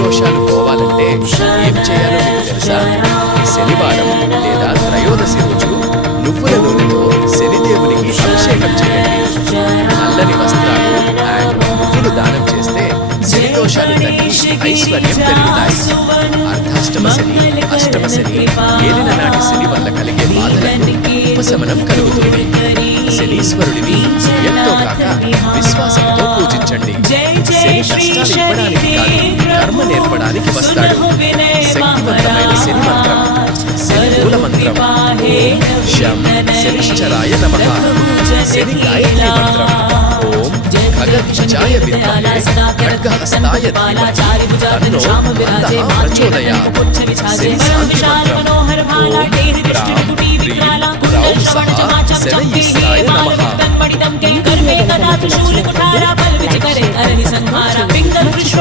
దోషాలు పోవాలంటే ఏం చేయాలో మీకు తెలుసా? శనివారం లేదా త్రయోదశి రోజు నువ్వుల నూనెతో శనిదేవునికి అభిషేకం చేయండి. నల్లని వస్త్రాలు అండ్ నువ్వులు దానం చేస్తే శని దోషాలు తగ్గి ఐశ్వర్యం పెరుగుతాయి. అర్ధాష్టమ శని, అష్టమ శని, ఏలిన నాటి శని వల్ల కలిగే బాధలకు ఉపశమనం కలుగుతుంది. శనీశ్వరుడిని ఎంతో కాక విశ్వాసంతో పూజించండి. శని కష్టాలు ఇవ్వడానికి కాదు, కర్మ నేర్పడానికి వస్తాడు. శక్తివంతమైన శని మంత్రం, శని మూల మంత్రం ఓం శం శనిశ్చరాయ నమః. శని గాయత్రి మంత్రం ఓం ఖగధ్వజాయ విద్మహే ఖడ్గహస్తాయ ధీమహి తన్నో మందః ప్రచోదయాత్. శని శాంతి మంత్రం ఓం హ్రాం హ్రీం హ్రౌం సహా శనైశ్వరాయ నమః. कर्मे कदा शूल कुठारा बल विच करे अरनि संहारा पिंगल विश्व